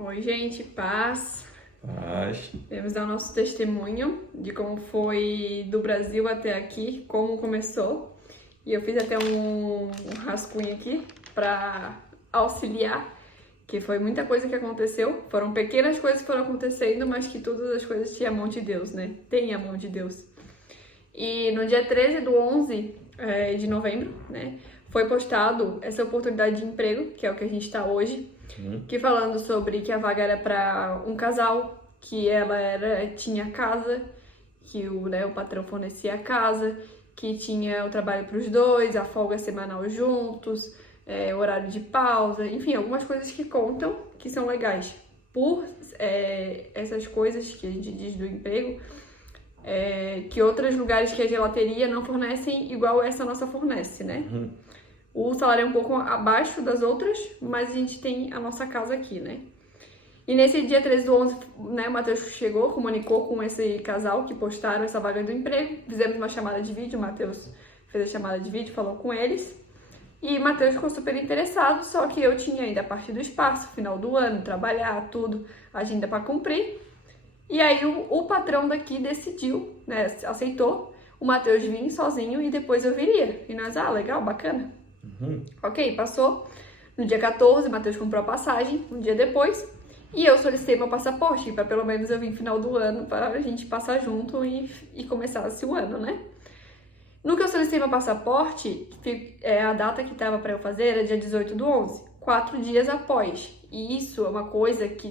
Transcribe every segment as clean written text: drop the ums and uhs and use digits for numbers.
Oi, gente, paz. Paz. Vamos dar o nosso testemunho de como foi do Brasil até aqui, como começou. E eu fiz até um rascunho aqui para auxiliar, que foi muita coisa que aconteceu. Foram pequenas coisas que foram acontecendo, mas que todas as coisas tinham a mão de Deus, né? Tem a mão de Deus. E no dia 13/11 de novembro, né, foi postado essa oportunidade de emprego, que é o que a gente está hoje, que falando sobre que a vaga era para um casal, que tinha casa, que o patrão fornecia a casa, que tinha o trabalho para os dois, a folga semanal juntos, horário de pausa, enfim, algumas coisas que contam, que são legais. Por essas coisas que a gente diz do emprego, que outros lugares que a gelateria não fornecem igual essa nossa fornece, né? O salário é um pouco abaixo das outras, mas a gente tem a nossa casa aqui, né? E nesse dia 13/11, né, o Matheus chegou, comunicou com esse casal que postaram essa vaga do emprego. Fizemos uma chamada de vídeo, o Matheus fez a chamada de vídeo, falou com eles. E o Matheus ficou super interessado, só que eu tinha ainda a parte do espaço, final do ano, trabalhar, tudo, agenda para cumprir. E aí o patrão daqui decidiu, né, aceitou o Matheus vir sozinho e depois eu viria. E nós, legal, bacana. Ok, passou. No dia 14, o Matheus comprou a passagem, um dia depois, e eu solicitei meu passaporte, para pelo menos eu vir no final do ano, para a gente passar junto e começasse o ano, né? No que eu solicitei meu passaporte, a data que estava para eu fazer era dia 18/11, 4 dias após. E isso é uma coisa que,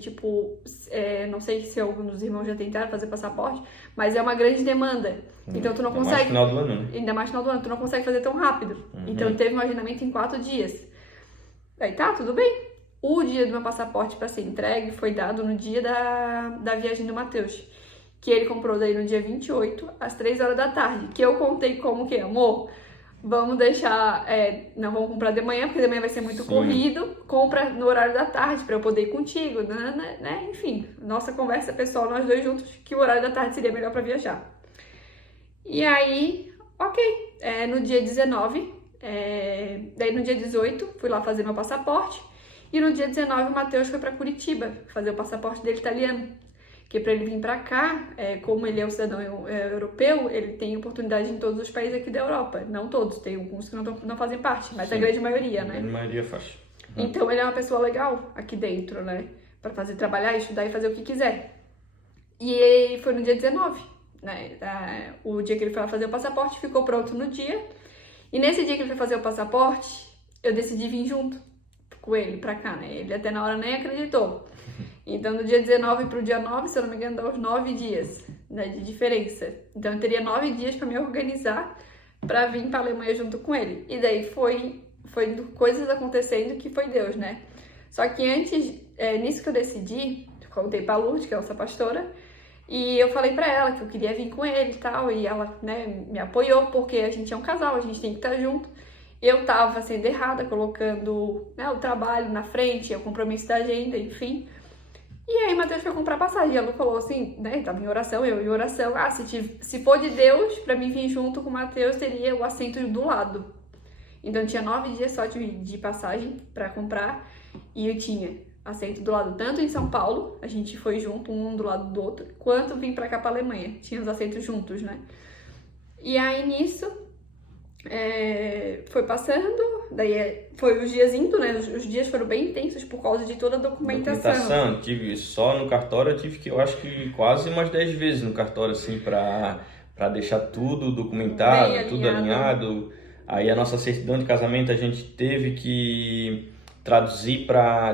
não sei se alguns dos irmãos já tentaram fazer passaporte, mas é uma grande demanda. Então tu não consegue... Mais final do ano, né? Ainda mais final do ano, tu não consegue fazer tão rápido. Então teve um agendamento em 4 dias. Aí tá, tudo bem. O dia do meu passaporte para ser entregue foi dado no dia da viagem do Matheus, que ele comprou daí no dia 28, às 3 horas da tarde, que eu contei como que, amor, vamos deixar, não vamos comprar de manhã, porque de manhã vai ser muito corrido, compra no horário da tarde para eu poder ir contigo, né? Enfim, nossa conversa pessoal, nós dois juntos, que o horário da tarde seria melhor para viajar. E aí, ok, no dia 19, daí no dia 18, fui lá fazer meu passaporte, e no dia 19 o Matheus foi para Curitiba fazer o passaporte dele italiano, que para ele vir para cá, como ele é um cidadão europeu, ele tem oportunidade em todos os países aqui da Europa. Não todos, tem alguns que não fazem parte, mas a grande maioria, né? A grande maioria faz. Então ele é uma pessoa legal aqui dentro, né? Para fazer trabalhar, estudar e fazer o que quiser. E foi no dia 19, né? O dia que ele foi lá fazer o passaporte, ficou pronto no dia. E nesse dia que ele foi fazer o passaporte, eu decidi vir junto com ele pra cá, né? Ele até na hora nem acreditou. Então, do dia 19 pro dia 9, se eu não me engano, dá uns 9 dias, né, de diferença. Então, eu teria 9 dias pra me organizar pra vir pra Alemanha junto com ele. E daí foi coisas acontecendo que foi Deus, né? Só que antes, nisso que eu decidi, contei pra Lourdes, que é a nossa pastora, e eu falei pra ela que eu queria vir com ele e tal, e ela, né, me apoiou, porque a gente é um casal, a gente tem que estar junto. Eu tava sendo errada, colocando, né, o trabalho na frente, o compromisso da agenda, enfim. E aí, Matheus foi comprar passagem. E ela falou assim, né? Tava em oração, eu em oração. Se for de Deus, pra mim vir junto com o Matheus, teria o assento do lado. Então tinha 9 dias só de passagem pra comprar. E eu tinha assento do lado, tanto em São Paulo, a gente foi junto, um do lado do outro, quanto vim pra cá pra Alemanha. Tinha os assentos juntos, né? E aí nisso, foi passando, daí foi os dias indo, né? Os dias foram bem intensos por causa de toda a documentação. Tive só no cartório, eu tive que, eu acho que quase umas 10 vezes no cartório, assim, pra deixar tudo documentado, tudo alinhado. Aí a nossa certidão de casamento a gente teve que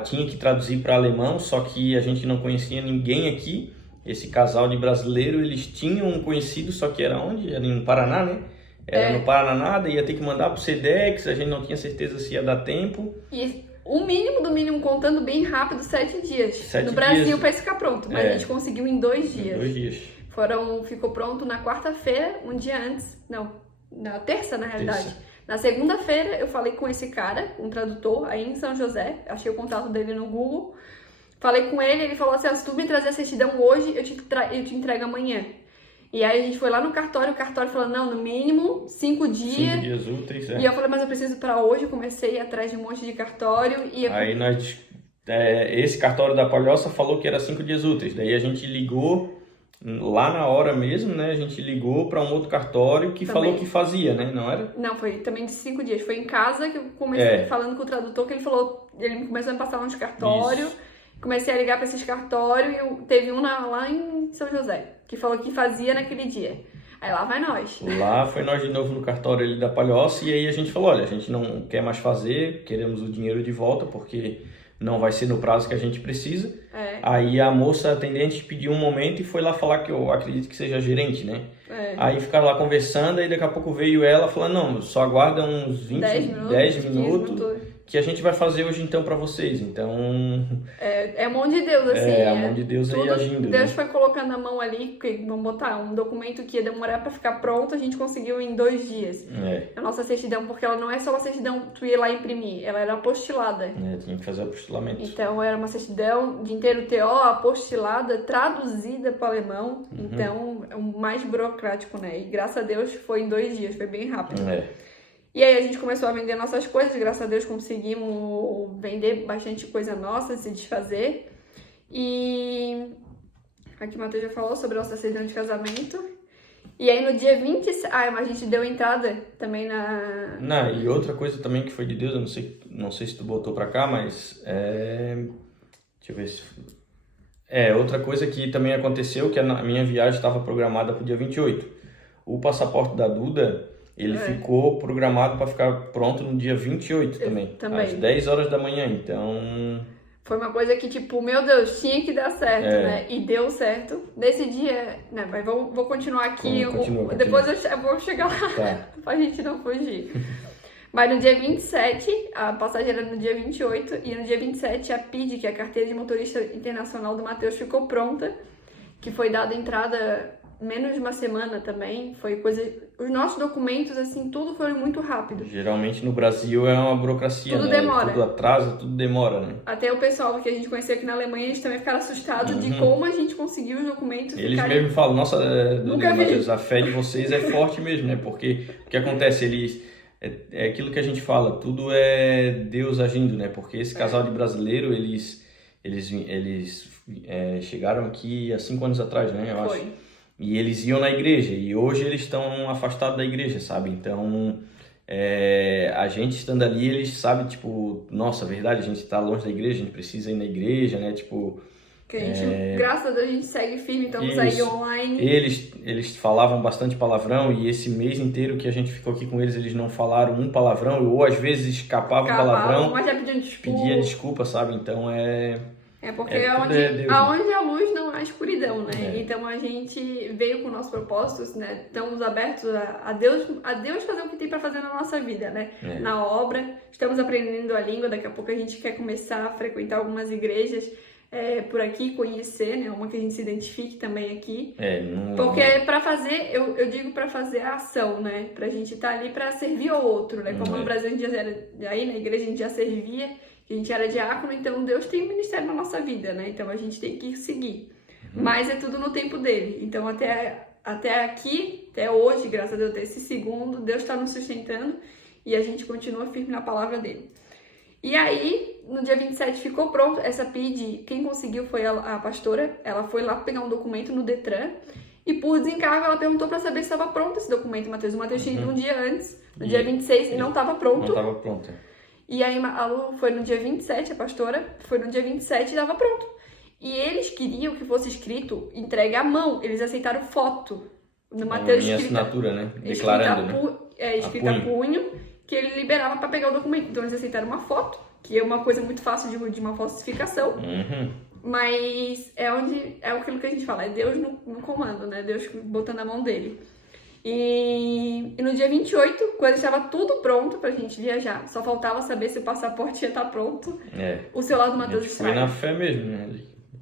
tinha que traduzir para alemão, só que a gente não conhecia ninguém aqui. Esse casal de brasileiro, eles tinham um conhecido, só que era onde? Era no Paraná, né? Era no Paraná, ia ter que mandar pro Sedex, a gente não tinha certeza se ia dar tempo. E o mínimo do mínimo, contando bem rápido, 7 dias. 7 no Brasil dias. Para ficar pronto, mas a gente conseguiu em 2 dias. Em 2 dias. Ficou pronto na quarta-feira, um dia antes. Não, na terça, na realidade. Terça. Na segunda-feira, eu falei com esse cara, um tradutor, aí em São José. Achei o contato dele no Google. Falei com ele falou assim, se tu me trazer a certidão hoje, eu te entrego amanhã. E aí a gente foi lá no cartório, o cartório falou, não, no mínimo 5 dias. 5 dias úteis, E eu falei, mas eu preciso para hoje, eu comecei atrás de um monte de cartório. Aí nós esse cartório da Palhoça falou que era 5 dias úteis. Daí a gente ligou lá na hora mesmo, né? A gente ligou para um outro cartório que Também. falou que fazia, né? Não era? Não, foi também de 5 dias. Foi em casa que eu comecei falando com o tradutor, que ele falou, ele começou a me passar uns cartórios. Comecei a ligar para esses cartórios e teve um lá em São José, que falou que fazia naquele dia. Aí lá vai nós. Lá foi nós de novo no cartório ali da Palhoça e aí a gente falou, olha, a gente não quer mais fazer, queremos o dinheiro de volta porque não vai ser no prazo que a gente precisa. Aí a moça atendente pediu um momento e foi lá falar que eu acredito que seja gerente, né? Aí ficaram lá conversando e daqui a pouco veio ela falando, não, só aguarda uns 10 minutos que a gente vai fazer hoje então para vocês. Então... É a mão de Deus, assim. A mão de Deus aí agindo. Deus né? foi colocando a mão ali, vamos botar um documento que ia demorar para ficar pronto, a gente conseguiu em 2 dias. A nossa certidão, porque ela não é só uma certidão que tu ia lá imprimir, ela era apostilada. Tinha que fazer o apostilamento. Então era uma certidão de inteiro TO, apostilada, traduzida para o alemão. Então é o mais burocrático, né? E graças a Deus foi em 2 dias, foi bem rápido. E aí a gente começou a vender nossas coisas, graças a Deus conseguimos vender bastante coisa nossa, se desfazer. E aqui o Matheus já falou sobre a nossa certidão de casamento. E aí no dia 27... mas a gente deu entrada também na... E outra coisa também que foi de Deus, eu não sei se tu botou pra cá, mas... Deixa eu ver se... outra coisa que também aconteceu, que a minha viagem estava programada pro dia 28. O passaporte da Duda... Ele ficou programado para ficar pronto no dia 28 também, às 10 horas da manhã, então... Foi uma coisa que, tipo, meu Deus, tinha que dar certo, né? E deu certo. Nesse dia, né, mas vou continuar aqui, Continua. Depois eu vou chegar lá, pra gente não fugir. Mas no dia 27, a passagem era no dia 28, e no dia 27 a PID, que é a Carteira de Motorista Internacional do Matheus, ficou pronta, que foi dada entrada... menos de uma semana também, foi coisa... Os nossos documentos, assim, tudo foi muito rápido. Geralmente no Brasil é uma burocracia, tudo né? demora. Tudo atrasa, tudo demora, né? Até o pessoal que a gente conheceu aqui na Alemanha, eles também ficaram assustados de como a gente conseguiu os documentos. Eles mesmo falam, nossa, Matheus, a fé de vocês é forte mesmo, né? Porque o que acontece, é aquilo que a gente fala, tudo é Deus agindo, né? Porque esse casal de brasileiro, eles chegaram aqui há 5 anos atrás, né? Eu acho. E eles iam na igreja, e hoje eles estão afastados da igreja, sabe? Então, a gente estando ali, eles sabem, tipo, nossa, verdade, a gente está longe da igreja, a gente precisa ir na igreja, né? Tipo... Que a gente, graças a Deus, a gente segue firme, estamos aí online. Eles falavam bastante palavrão, e esse mês inteiro que a gente ficou aqui com eles, eles não falaram um palavrão, ou às vezes escapava o palavrão, mas já pediam desculpa. Pedia desculpa, sabe? Então porque Deus, aonde a luz não há escuridão, né? Então a gente veio com o nosso propósito, né? Estamos abertos a Deus fazer o que tem para fazer na nossa vida, né? Na obra, estamos aprendendo a língua, daqui a pouco a gente quer começar a frequentar algumas igrejas por aqui, conhecer, né? Uma que a gente se identifique também aqui. Porque para fazer, eu digo para fazer a ação, né? Pra gente estar ali para servir ao outro, né? Como no Brasil a gente já era, aí na igreja a gente já servia, a gente era diácono, então Deus tem um ministério na nossa vida, né? Então a gente tem que seguir. Mas é tudo no tempo dele. Então até aqui, até hoje, graças a Deus, até esse segundo, Deus está nos sustentando e a gente continua firme na palavra dele. E aí, no dia 27 ficou pronto, essa PID, quem conseguiu foi a pastora, ela foi lá pegar um documento no Detran e por desencargo ela perguntou para saber se estava pronto esse documento, Matheus. O Matheus tinha ido um dia antes, no dia 26, e não estava pronto. Não estava pronto. E aí a Lu foi no dia 27, a pastora, foi no dia 27 e estava pronto. E eles queriam que fosse escrito entregue à mão, eles aceitaram foto no Matheus. Minha assinatura, né? Declarando, escrita a punho, que ele liberava para pegar o documento. Então eles aceitaram uma foto, que é uma coisa muito fácil de uma falsificação. Mas é aquilo que a gente fala, é Deus no comando, né? Deus botando a mão dele. E no dia 28, quando estava tudo pronto pra gente viajar, só faltava saber se o passaporte ia estar pronto. O celular do Matheus estragou. Foi na fé mesmo, né?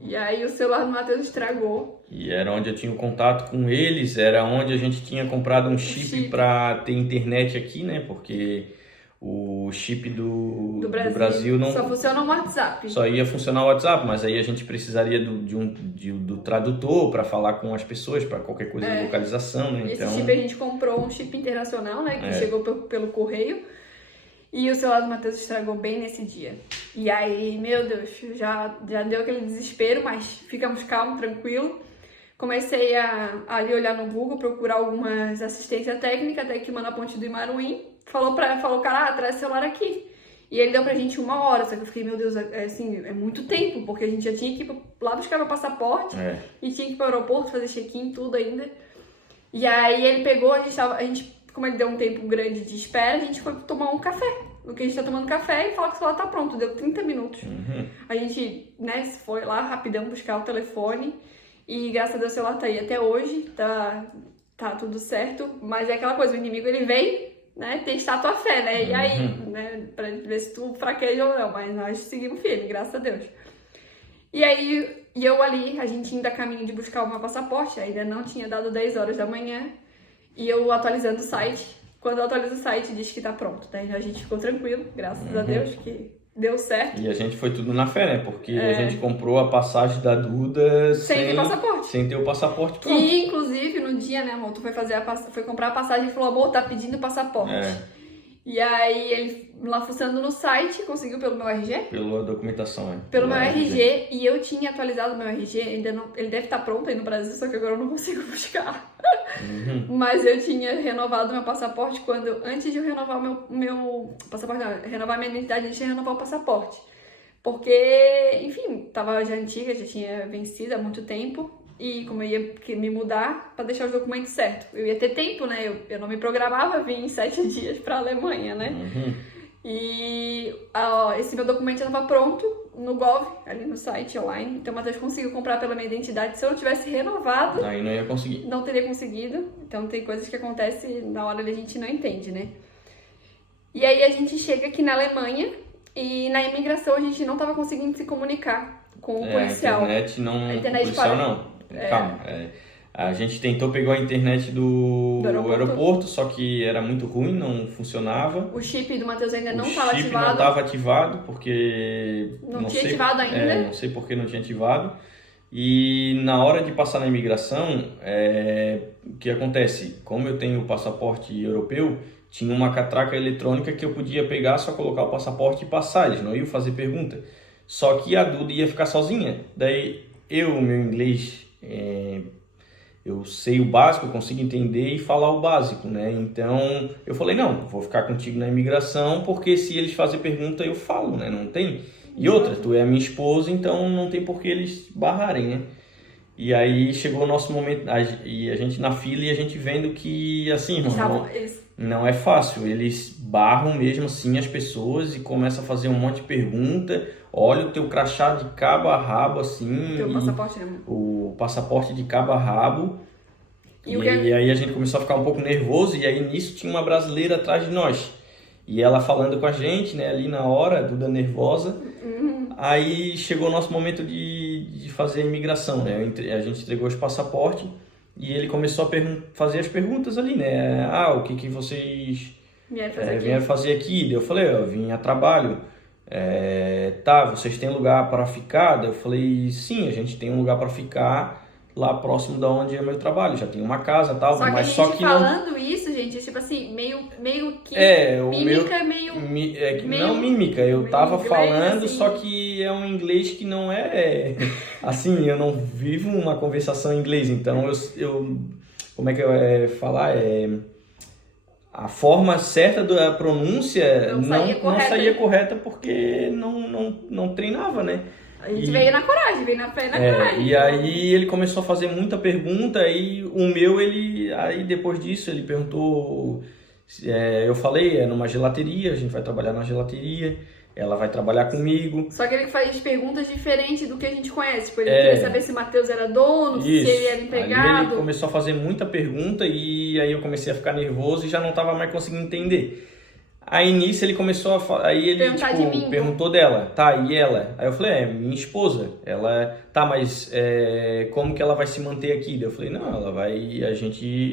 E aí o celular do Matheus estragou. E era onde eu tinha o contato com eles, era onde a gente tinha comprado um chip para ter internet aqui, né? Porque o chip do Brasil não... Só funciona o WhatsApp. Só ia funcionar o WhatsApp, mas aí a gente precisaria do tradutor para falar com as pessoas, para qualquer coisa de localização, né? Esse chip a gente comprou um chip internacional, né? Que chegou pelo correio. E o celular do Matheus estragou bem nesse dia. E aí, meu Deus, já deu aquele desespero, mas ficamos calmos, tranquilo. Comecei a ali olhar no Google, procurar algumas assistência técnica, até que uma na Ponte do Imaruim falou, cara, traz o celular aqui. E ele deu pra gente 1 hora, só que eu fiquei, meu Deus, é muito tempo, porque a gente já tinha que ir lá buscar meu passaporte e tinha que ir pro aeroporto, fazer check-in, tudo ainda. E aí ele pegou, a gente, como ele deu um tempo grande de espera, a gente foi tomar um café. No que a gente tá tomando café e falou que o celular tá pronto, deu 30 minutos. A gente, né, foi lá rapidão buscar o telefone e graças a Deus o celular tá aí até hoje, tá tudo certo, mas é aquela coisa, o inimigo ele vem, né, testar a tua fé, né, e aí, né, pra ver se tu fraqueja ou não, mas nós seguimos firme, graças a Deus. E aí, eu ali, a gente indo a caminho de buscar o meu passaporte, ainda não tinha dado 10 horas da manhã, e eu atualizando o site. Quando eu atualizo o site, diz que tá pronto, né? A gente ficou tranquilo, graças a Deus, que deu certo. E a gente foi tudo na fé, né? Porque a gente comprou a passagem da Duda sem ter passaporte. Sem ter o passaporte pronto. E, inclusive, no dia, né, amor, tu foi comprar a passagem e falou, amor, tá pedindo passaporte. E aí, ele lá fuçando no site, conseguiu pelo meu RG? Pela documentação, Pelo meu RG, e eu tinha atualizado o meu RG, ainda não, ele deve estar pronto aí no Brasil, só que agora eu não consigo buscar. Mas eu tinha renovado meu passaporte antes de eu renovar o meu passaporte, não, renovar minha identidade, antes de renovar o passaporte. Porque, enfim, tava já antiga, já tinha vencido há muito tempo. E como eu ia me mudar para deixar os documentos certos. Eu ia ter tempo, né? Eu não me programava vir em 7 dias para a Alemanha, né? E esse meu documento já estava pronto no Gov, ali no site online. Então o Matheus conseguiu comprar pela minha identidade. Se eu não tivesse renovado, aí não ia conseguir. Não teria conseguido. Então tem coisas que acontecem na hora a gente não entende, né? E aí a gente chega aqui na Alemanha e na imigração a gente não estava conseguindo se comunicar com o policial. A internet policial não. Calma. A gente tentou a internet do aeroporto, só que era muito ruim, não funcionava. O chip do Matheus ainda não estava ativado. O chip não estava ativado, porque... Não tinha ativado ainda? Não sei por que não tinha ativado. E na hora de passar na imigração, o que acontece? Como eu tenho o passaporte europeu, tinha uma catraca eletrônica que eu podia pegar, só colocar o passaporte e passar, eles não iam fazer pergunta. Só que a Duda ia ficar sozinha. Daí meu inglês... eu sei o básico, eu consigo entender e falar o básico, né? Então, eu falei, não, vou ficar contigo na imigração, porque se eles fazerem pergunta, eu falo, né? Não tem. E outra, tu é a minha esposa, então não tem por que eles barrarem, né? E aí chegou o nosso momento, e a gente na fila e a gente vendo que, assim, irmão, não é fácil. Eles barram mesmo, assim, as pessoas e começam a fazer um monte de pergunta. Olha o teu crachá de cabo a rabo, assim. Teu passaporte, né? O passaporte de cabo a rabo. E aí a gente começou a ficar um pouco nervoso, e aí nisso tinha uma brasileira atrás de nós. E ela falando com a gente, né, ali na hora, Duda nervosa. Aí chegou o nosso momento de fazer a imigração, né? A gente entregou os passaportes e ele começou a fazer as perguntas ali, né? O que vocês vieram fazer aqui? Eu falei, eu vim a trabalho. Vocês têm lugar para ficar? Eu falei, sim, a gente tem um lugar para ficar lá próximo da onde é meu trabalho, já tem uma casa e tal, mas só que falando isso, gente, tipo assim, meio que mímica, não mímica, eu tava inglês, falando, assim. só que é um inglês que não assim, eu não vivo uma conversação em inglês, então eu como é que eu falar? A forma certa da pronúncia não saía correta porque não treinava, né? A gente veio na coragem, veio na fé e na coragem. E aí ele começou a fazer muita pergunta, e aí depois disso ele perguntou, eu falei, numa gelateria, a gente vai trabalhar na gelateria, ela vai trabalhar comigo. Só que ele faz perguntas diferentes do que a gente conhece, tipo, ele queria saber se o Matheus era dono, se ele era empregado. Aí ele começou a fazer muita pergunta, e aí eu comecei a ficar nervoso e já não estava mais conseguindo entender. Aí nisso ele começou aí ele perguntou dela, e ela? Aí eu falei, minha esposa. Ela, mas como que ela vai se manter aqui? Daí eu falei, não,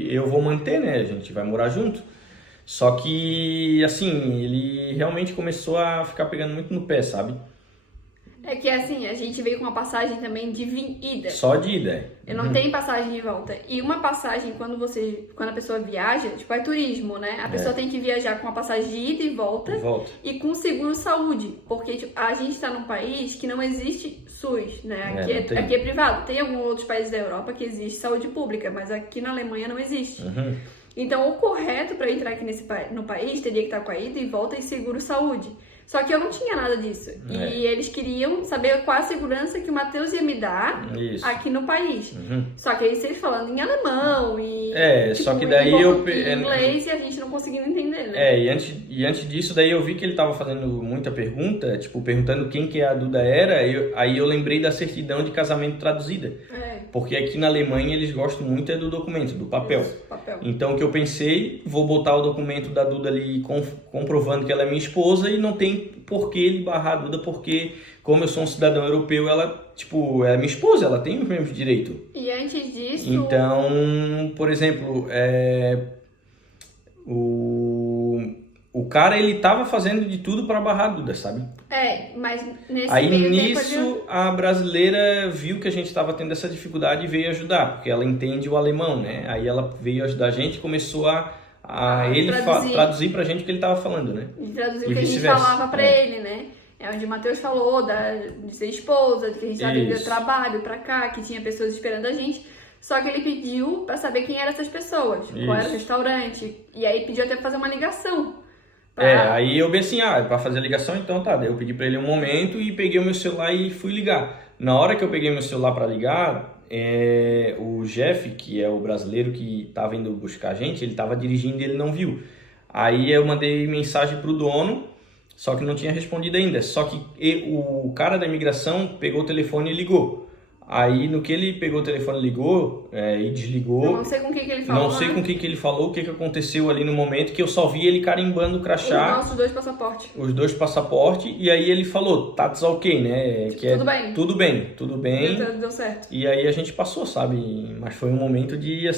eu vou manter, né? A gente vai morar junto. Só que, assim, ele realmente começou a ficar pegando muito no pé, sabe? É que assim, a gente veio com uma passagem também de ida. Só de ida. Eu não tenho passagem de volta. E uma passagem, quando a pessoa viaja, tipo, é turismo, né? A pessoa tem que viajar com uma passagem de ida e volta. E com seguro saúde. Porque tipo, a gente tá num país que não existe SUS, né? Aqui é privado. Tem alguns outros países da Europa que existe saúde pública, mas aqui na Alemanha não existe. Então, o correto para entrar aqui no país teria que estar com a ida e volta e seguro saúde. Só que eu não tinha nada disso. E eles queriam saber qual a segurança que o Matheus ia me dar aqui no país. Só que aí eles falando em alemão e tipo, só que daí em inglês e a gente não conseguindo entender, né? E antes disso, daí eu vi que ele tava fazendo muita pergunta, tipo, perguntando quem que a Duda era, aí eu lembrei da certidão de casamento traduzida. Porque aqui na Alemanha eles gostam muito do documento, do papel. Papel. Então o que eu pensei, vou botar o documento da Duda ali comprovando que ela é minha esposa e não tem por que ele barrar a Duda, porque como eu sou um cidadão europeu, ela, tipo, é minha esposa, ela tem os mesmos direitos. E antes disso... Então, por exemplo, o cara, ele tava fazendo de tudo para barrar a Duda, sabe? Mas nesse aí meio nisso tempo a brasileira viu que a gente tava tendo essa dificuldade e veio ajudar, porque ela entende o alemão, né? Aí ela veio ajudar a gente e começou a ele traduzir pra gente o que ele tava falando, né? E traduzir o que a gente falava pra ele, né? É onde o Matheus falou de ser esposa, de que a gente tava vindo trabalho pra cá, que tinha pessoas esperando a gente. Só que ele pediu pra saber quem eram essas pessoas, qual era o restaurante. E aí pediu até pra fazer uma ligação. Aí eu vi assim, pra fazer a ligação, então tá. Daí eu pedi pra ele um momento e peguei o meu celular e fui ligar. Na hora que eu peguei meu celular pra ligar, o Jeff, que é o brasileiro que tava indo buscar a gente, ele tava dirigindo e ele não viu. Aí eu mandei mensagem pro dono, só que não tinha respondido ainda. Só que o cara da imigração pegou o telefone e ligou. Aí no que ele pegou o telefone, ligou e desligou. Eu não sei com o que ele falou. Não sei com o que ele falou, o que aconteceu ali no momento, que eu só vi ele carimbando o crachá. Os nossos 2 passaportes. Os 2 passaportes, e aí ele falou, that's ok, né? Tudo bem. Tudo bem. Deu certo. E aí a gente passou, sabe? Mas foi um momento de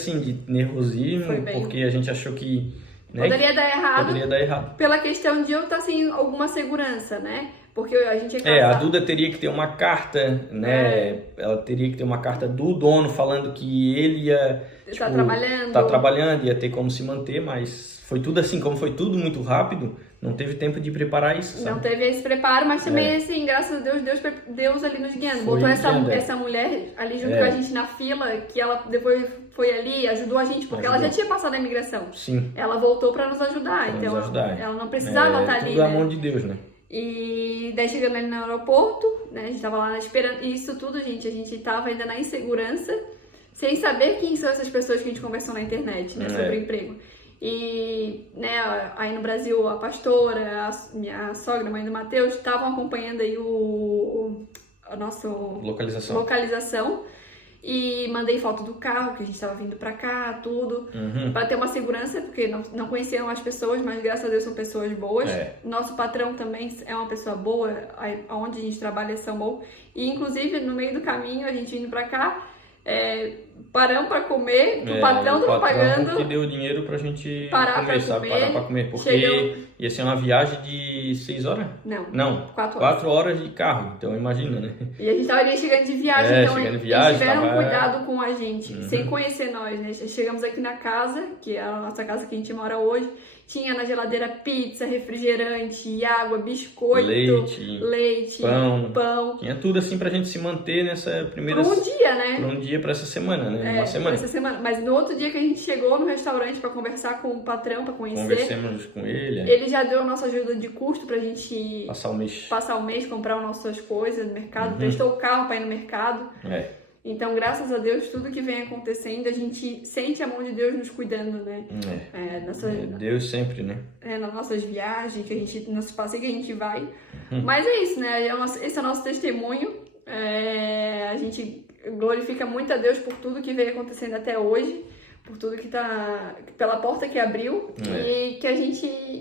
nervosismo, porque a gente achou que... Né, Poderia dar errado. Pela questão de eu estar sem alguma segurança, né? Porque a gente é casado. A Duda teria que ter uma carta, né? Ela teria que ter uma carta do dono falando que ele ia tá trabalhando, ia ter como se manter, mas foi tudo assim, como foi tudo muito rápido, não teve tempo de preparar isso, sabe? Não teve esse preparo, mas também assim, graças a Deus ali nos guiando. Botou essa mulher ali junto com a gente na fila, que ela depois foi ali, ajudou a gente, porque ela já tinha passado a imigração. Sim. Ela voltou para nos ajudar, ela não precisava estar ali, tudo a mão de Deus, né? E daí chegamos ali no aeroporto, né? A gente tava lá esperando. E isso tudo, gente, a gente tava ainda na insegurança, sem saber quem são essas pessoas que a gente conversou na internet, né? Sobre o emprego. E, né, aí no Brasil, a pastora, minha sogra, mãe do Matheus, estavam acompanhando aí a nossa localização. E mandei foto do carro, que a gente estava vindo pra cá, tudo, para ter uma segurança, porque não conheciam as pessoas, mas graças a Deus são pessoas boas. Nosso patrão também é uma pessoa boa, onde a gente trabalha são bons. E inclusive no meio do caminho, a gente indo pra cá, paramos para comer, o patrão tava pagando. Que deu dinheiro pra gente parar comer, sabe? Parar pra comer, porque ia ser uma viagem de 6 horas? Não, 4 horas de carro, então imagina, né? E a gente tava ali chegando de viagem, então eles tiveram cuidado com a gente, sem conhecer nós, né? Chegamos aqui na casa, que é a nossa casa que a gente mora hoje, tinha na geladeira pizza, refrigerante, água, biscoito, leite, pão. Tinha tudo assim pra gente se manter nessa primeira... Por um dia, né? Por um dia pra essa semana, né? Uma semana. Essa semana. Mas no outro dia que a gente chegou no restaurante pra conversar com o patrão, pra conhecer... Conversamos com ele. Ele já deu a nossa ajuda de custo pra gente... Passar o mês, comprar as nossas coisas no mercado. Prestou o carro pra ir no mercado. Então, graças a Deus, tudo que vem acontecendo, a gente sente a mão de Deus nos cuidando, né? Deus sempre, né? Nas nossas viagens, nossos passeios que a gente vai. Mas é isso, né? Esse é o nosso testemunho. A gente glorifica muito a Deus por tudo que veio acontecendo até hoje, por tudo que tá pela porta que abriu. E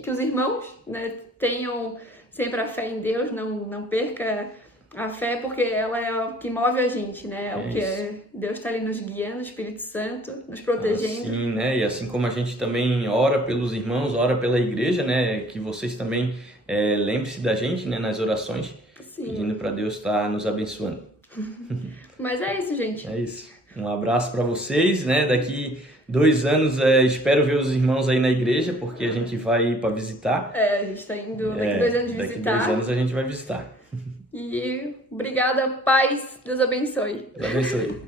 que os irmãos, né, tenham sempre a fé em Deus, não perca a fé, porque ela é o que move a gente, né? Deus está ali nos guiando, o Espírito Santo, nos protegendo. Sim, né? E assim como a gente também ora pelos irmãos, ora pela igreja, né? Que vocês também lembrem-se da gente, né? Nas orações. Sim. pedindo para Deus estar nos abençoando. Mas é isso, gente. É isso. Um abraço para vocês, né? Daqui 2 anos espero ver os irmãos aí na igreja, porque a gente vai para visitar. A gente tá indo daqui 2 anos visitar. Daqui 2 anos a gente vai visitar. E obrigada, paz, Deus abençoe. Deus abençoe.